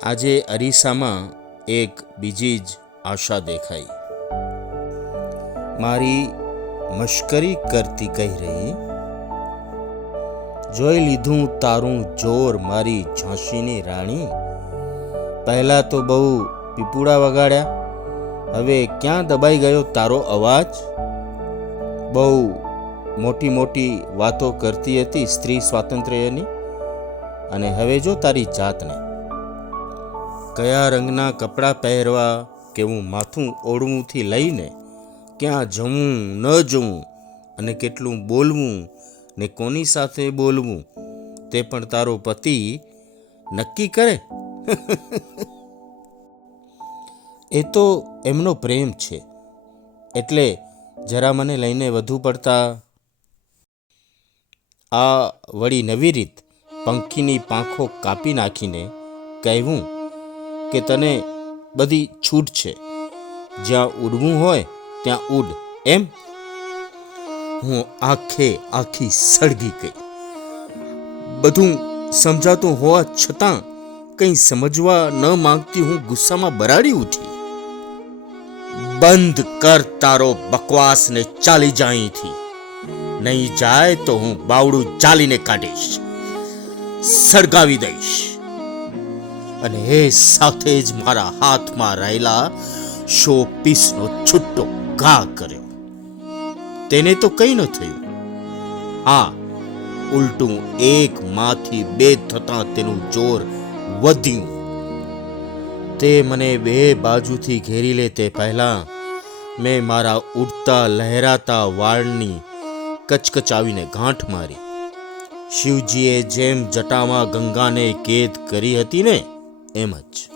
આજે અરીસામાં એક બીજી જ આશા દેખાઈ. મારી મશ્કરી કરતી કહી રહી, જોઈ લીધું તારું જોર મારી ઝાંસીની રાણી. પહેલા તો બહુ પીપુડા વગાડ્યા, હવે ક્યાં દબાઈ ગયો તારો અવાજ? બહુ મોટી મોટી વાતો કરતી હતી સ્ત્રી સ્વાતંત્ર્યની, અને હવે જો તારી જાતને કયા રંગના કપડાં પહેરવા કેવું માથું ઓળવુંથી લઈને ક્યાં જવું ન જવું અને કેટલું બોલવું ને કોની સાથે બોલવું, તે પણ તારો પતિ નક્કી કરે? એ તો એમનો પ્રેમ છે. એટલે જરા મને લઈને વધુ પડતા આ વળી નવી રીત પંખીની પાંખો કાપી નાખીને કહેવું કે તને બધી છૂટ છે. જ્યાં ઉડવું હોય, ત્યાં ઉડ. એમ? હું આખે આખી સળગી ગઈ. બધું સમજાતું હોવા છતાં કંઈ સમજવા ન માંગતી હું ગુસ્સામાં બરાડી ઉઠી. બંધ કર તારો બકવાસ ને ચાલી જા અહીંથી નહીં જાય તો હું બાવડું ચાલીને કાઢીશ. સળગાવી દઈશ. અને એ સાથે જ મારા હાથમાં રહેલા શો પીસનો છૂટો ઘા કર્યો. તેને તો કંઈ ન થયું. હા, ઉલટું એક માંથી બે થતાં તેનું જોર વધ્યું. તે મને બે બાજુથી ઘેરી લે તે પહેલા મેં મારા ઉડતા લહેરાતા વાળની કચકચાવીને ગાંઠ મારી. શિવજીએ જેમ જટામાં ગંગાને કેદ કરી હતી ને એમ જ